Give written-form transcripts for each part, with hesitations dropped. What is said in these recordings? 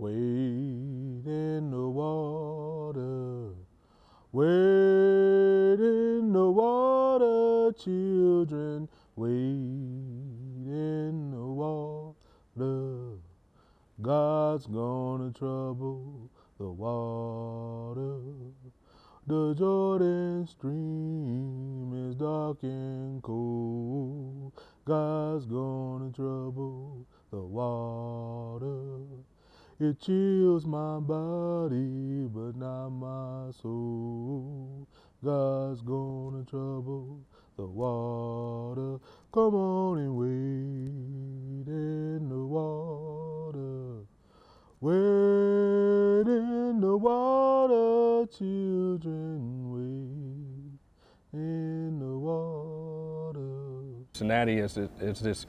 Wade in the water, wade in the water, children, wade in the water. God's gonna trouble the water. The Jordan stream is dark and cold. God's gonna trouble the water. It chills my body, but not my soul. God's gonna trouble the water. Come on and wade in the water. Wade in the water, children, wade in the water. Cincinnati is this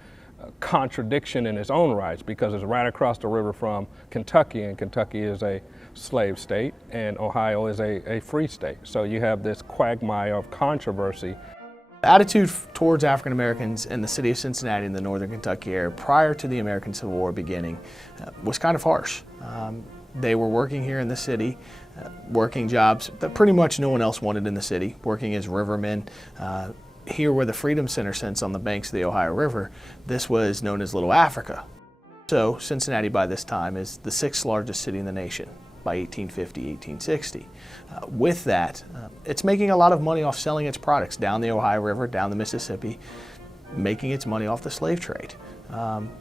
contradiction in its own rights because it's right across the river from Kentucky, and Kentucky is a slave state and Ohio is a free state. So you have this quagmire of controversy. The attitude towards African Americans in the city of Cincinnati in the northern Kentucky area prior to the American Civil War beginning was kind of harsh. They were working here in the city, working jobs that pretty much no one else wanted in the city, working as rivermen. Here where the Freedom Center sits on the banks of the Ohio River, this was known as Little Africa. So Cincinnati by this time is the 6th largest city in the nation by 1850, 1860. With that, it's making a lot of money off selling its products down the Ohio River, down the Mississippi, making its money off the slave trade.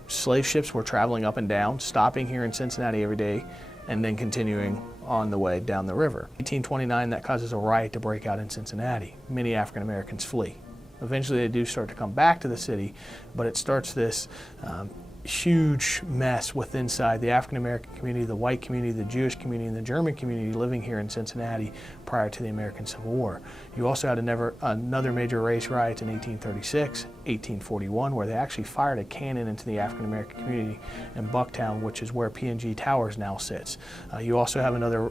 Slave ships were traveling up and down, stopping here in Cincinnati every day, and then continuing on the way down the river. 1829, that causes a riot to break out in Cincinnati. Many African Americans flee. Eventually they do start to come back to the city, but it starts this huge mess with inside the African American community, the white community, the Jewish community, and the German community living here in Cincinnati prior to the American Civil War. You also had another major race riot in 1836, 1841, where they actually fired a cannon into the African American community in Bucktown, which is where P&G Towers now sits. You also have another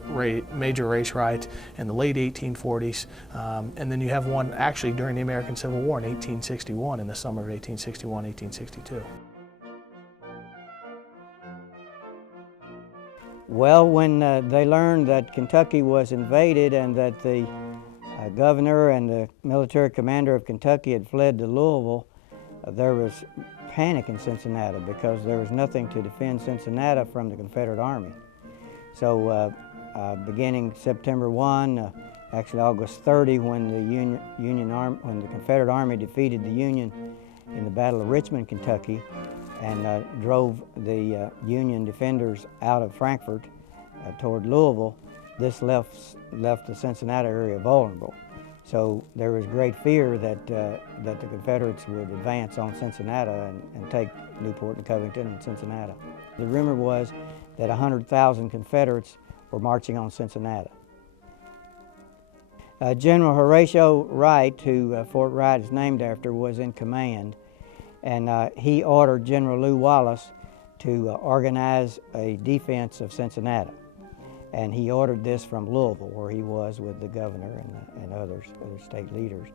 major race riot in the late 1840s, and then you have one actually during the American Civil War in 1861, in the summer of 1861, 1862. Well, when they learned that Kentucky was invaded and that the governor and the military commander of Kentucky had fled to Louisville, there was panic in Cincinnati because there was nothing to defend Cincinnati from the Confederate Army. So beginning September 1, actually August 30, when the Confederate Army defeated the Union in the Battle of Richmond, Kentucky, and drove the Union defenders out of Frankfort toward Louisville, this left the Cincinnati area vulnerable. So there was great fear that the Confederates would advance on Cincinnati and take Newport and Covington and Cincinnati. The rumor was that 100,000 Confederates were marching on Cincinnati. General Horatio Wright, who Fort Wright is named after, was in command. And he ordered General Lew Wallace to organize a defense of Cincinnati. And he ordered this from Louisville, where he was with the governor and other state leaders.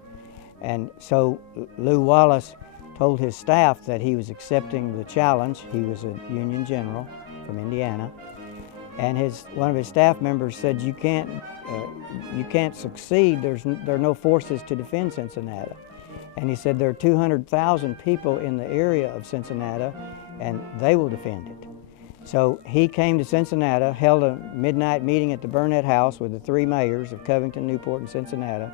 And so Lew Wallace told his staff that he was accepting the challenge. He was a Union general from Indiana. And one of his staff members said, you can't succeed. There are no forces to defend Cincinnati. And he said, there are 200,000 people in the area of Cincinnati, and they will defend it. So he came to Cincinnati, held a midnight meeting at the Burnett House with the 3 mayors of Covington, Newport, and Cincinnati.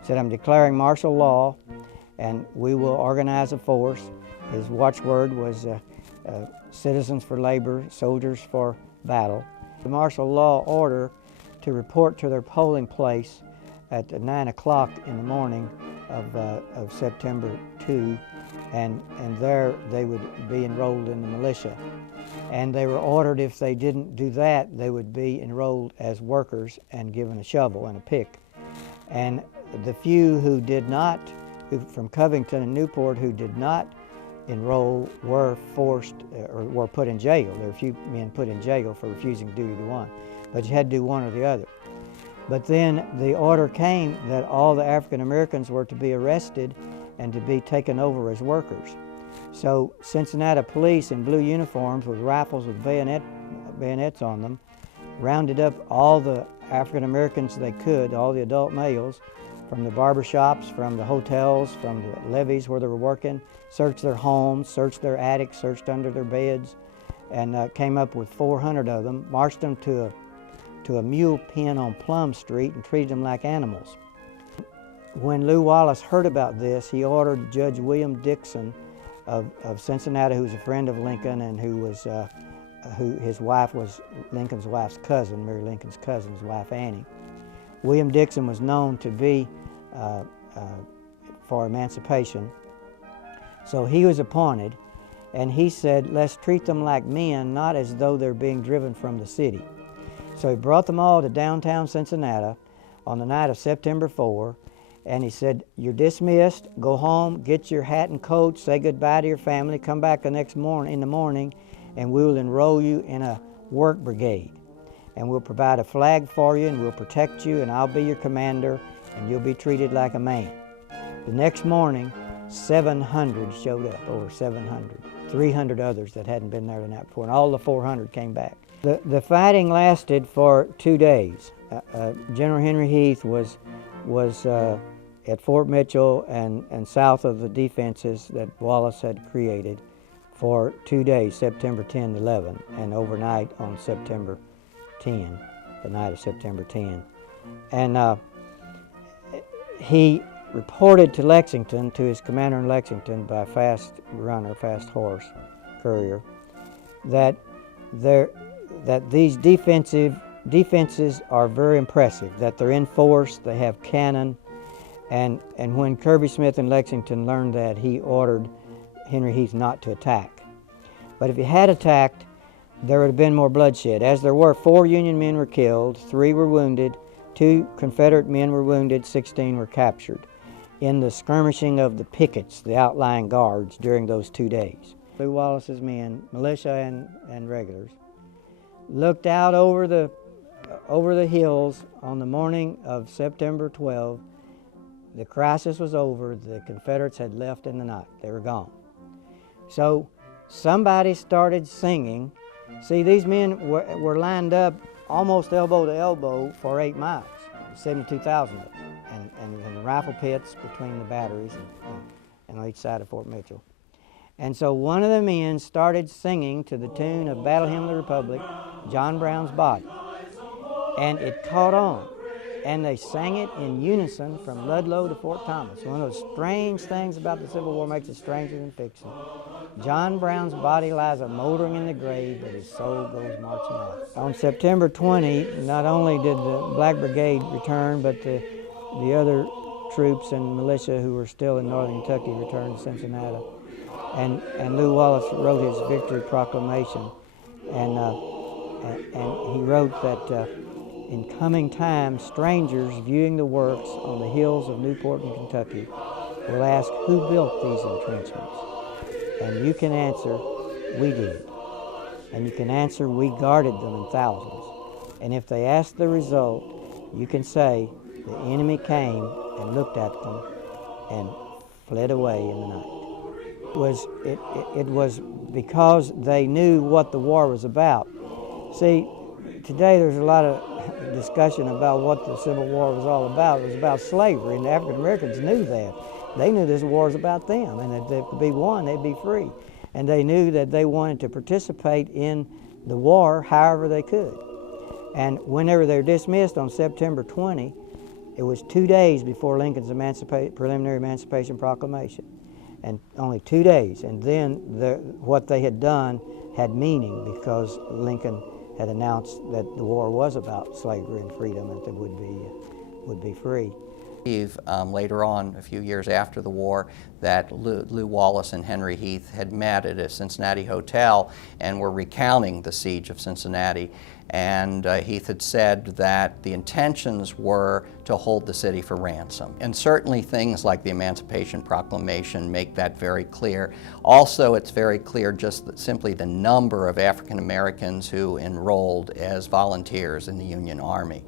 Said, I'm declaring martial law, and we will organize a force. His watchword was citizens for labor, soldiers for battle. The martial law order to report to their polling place at 9 o'clock in the morning of September 2, and there they would be enrolled in the militia. And they were ordered, if they didn't do that, they would be enrolled as workers and given a shovel and a pick. And the few who did not, from Covington and Newport, who did not enroll were forced or were put in jail. There were a few men put in jail for refusing to do either one, but you had to do one or the other. But then the order came that all the African Americans were to be arrested and to be taken over as workers. So Cincinnati police in blue uniforms with rifles with bayonet bayonets on them, rounded up all the African Americans they could, all the adult males, from the barber shops, from the hotels, from the levees where they were working, searched their homes, searched their attics, searched under their beds, and came up with 400 of them, marched them to a mule pen on Plum Street and treated them like animals. When Lew Wallace heard about this, he ordered Judge William Dixon of Cincinnati, who was a friend of Lincoln and who his wife was Lincoln's wife's cousin, Mary Lincoln's cousin's wife, Annie. William Dixon was known to be for emancipation, so he was appointed, and he said, let's treat them like men, not as though they're being driven from the city. So he brought them all to downtown Cincinnati on the night of September 4, and he said, you're dismissed, go home, get your hat and coat, say goodbye to your family, come back the next morning, in the morning, and we will enroll you in a work brigade. And we'll provide a flag for you, and we'll protect you, and I'll be your commander, and you'll be treated like a man. The next morning, 700 showed up, over 700. 300 others that hadn't been there the night before, and all the 400 came back. The fighting lasted for 2 days. General Henry Heath was at Fort Mitchell and south of the defenses that Wallace had created for 2 days, September 10 and 11, and overnight on September 10, the night of September 10. And he reported to Lexington, to his commander in Lexington by fast runner, fast horse courier, that these defenses are very impressive, that they're in force, they have cannon, and when Kirby Smith in Lexington learned that, he ordered Henry Heath not to attack. But if he had attacked, there would have been more bloodshed. As there were, 4 Union men were killed, 3 were wounded, 2 Confederate men were wounded, 16 were captured in the skirmishing of the pickets, the outlying guards, during those 2 days. Lew Wallace's men, militia and regulars, looked out over the hills on the morning of September 12. The crisis was over. The Confederates had left in the night. They were gone. So somebody started singing. See, these men were lined up almost elbow to elbow for 8 miles, 72,000 of them, and the rifle pits between the batteries and on each side of Fort Mitchell. And so one of the men started singing to the tune of Battle Hymn of the Republic, John Brown's Body, and it caught on. And they sang it in unison from Ludlow to Fort Thomas. One of those strange things about the Civil War makes it stranger than fiction. John Brown's body lies a-motoring in the grave, but his soul goes marching on. On September 20, not only did the Black Brigade return, but the other troops and militia who were still in northern Kentucky returned to Cincinnati. And Lew Wallace wrote his victory proclamation, and he wrote that in coming time, strangers viewing the works on the hills of Newport and Kentucky will ask, who built these entrenchments? And you can answer, we did. And you can answer, we guarded them in thousands. And if they ask the result, you can say, the enemy came and looked at them and fled away in the night. It was because they knew what the war was about. See, today there's a lot of discussion about what the Civil War was all about. It was about slavery, and the African Americans knew that. They knew this war was about them, and if they could be won, they'd be free. And they knew that they wanted to participate in the war however they could. And whenever they were dismissed on September 20, it was 2 days before Lincoln's preliminary Emancipation Proclamation. And only 2 days, and then what they had done had meaning, because Lincoln had announced that the war was about slavery and freedom, and that they would be free. Later on, a few years after the war, that Lew Wallace and Henry Heath had met at a Cincinnati hotel and were recounting the Siege of Cincinnati. And Heath had said that the intentions were to hold the city for ransom. And certainly things like the Emancipation Proclamation make that very clear. Also, it's very clear just that simply the number of African Americans who enrolled as volunteers in the Union Army.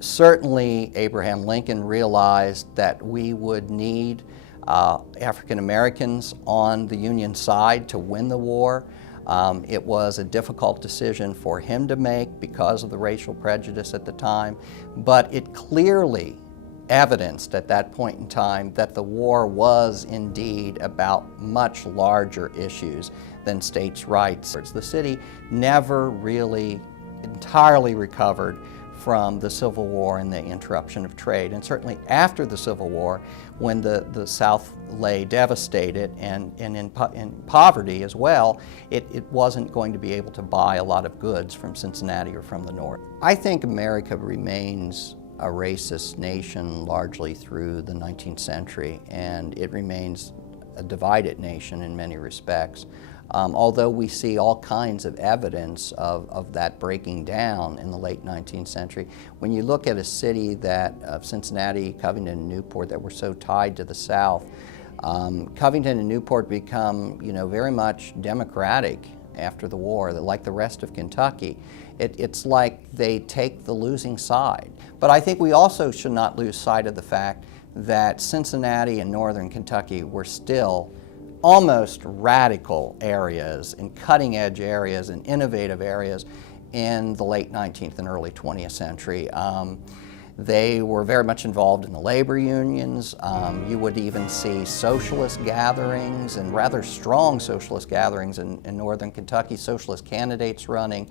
Certainly, Abraham Lincoln realized that we would need African Americans on the Union side to win the war. It was a difficult decision for him to make because of the racial prejudice at the time, but it clearly evidenced at that point in time that the war was indeed about much larger issues than states' rights. The city never really entirely recovered from the Civil War and the interruption of trade. And certainly after the Civil War, when the South lay devastated and in poverty as well, it wasn't going to be able to buy a lot of goods from Cincinnati or from the North. I think America remains a racist nation largely through the 19th century, and it remains a divided nation in many respects. Although we see all kinds of evidence of that breaking down in the late 19th century, when you look at a city of Cincinnati, Covington, and Newport that were so tied to the South, Covington and Newport become, very much democratic after the war, like the rest of Kentucky. It's like they take the losing side. But I think we also should not lose sight of the fact that Cincinnati and northern Kentucky were still almost radical areas and cutting edge areas and innovative areas in the late 19th and early 20th century. They were very much involved in the labor unions. You would even see socialist gatherings and rather strong socialist gatherings in northern Kentucky, socialist candidates running.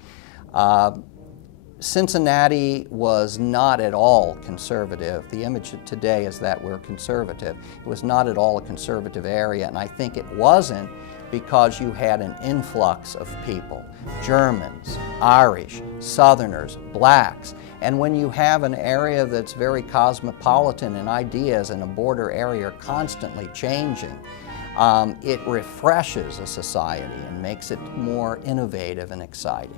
Cincinnati was not at all conservative. The image today is that we're conservative. It was not at all a conservative area, and I think it wasn't because you had an influx of people, Germans, Irish, Southerners, blacks. And when you have an area that's very cosmopolitan in ideas and a border area are constantly changing, it refreshes a society and makes it more innovative and exciting.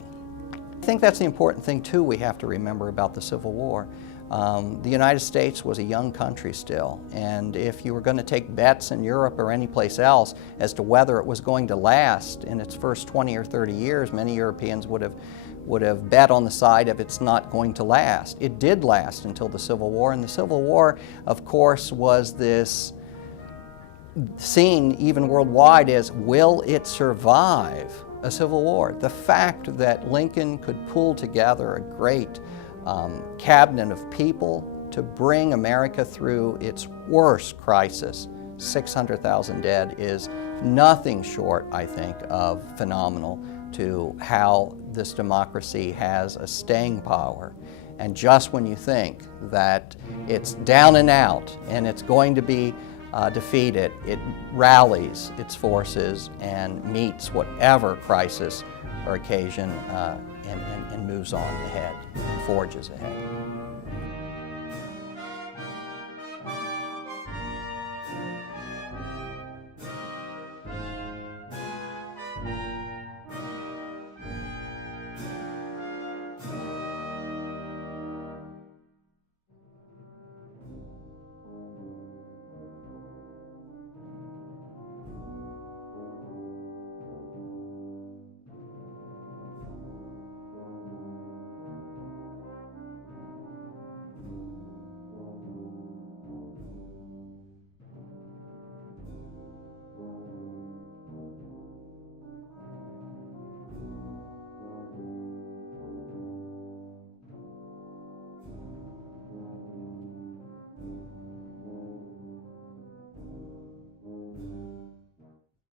I think that's the important thing too we have to remember about the Civil War. The United States was a young country still, and if you were going to take bets in Europe or any place else as to whether it was going to last in its first 20 or 30 years, many Europeans would have bet on the side of it's not going to last. It did last until the Civil War, and the Civil War, of course, was this seen even worldwide as, will it survive a civil war? The fact that Lincoln could pull together a great cabinet of people to bring America through its worst crisis, 600,000 dead, is nothing short, I think, of phenomenal to how this democracy has a staying power. And just when you think that it's down and out and it's going to be defeated, it rallies its forces and meets whatever crisis or occasion and moves on ahead and forges ahead.